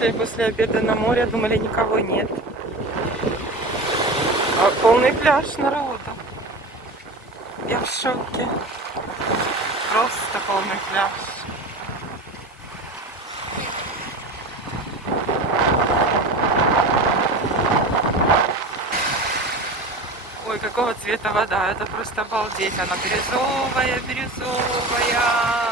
вышли после обеда на море, думали, никого нет. А полный пляж народу. Я в шоке. Просто полный пляж. Ой, какого цвета вода, это просто обалдеть. Она бирюзовая, бирюзовая.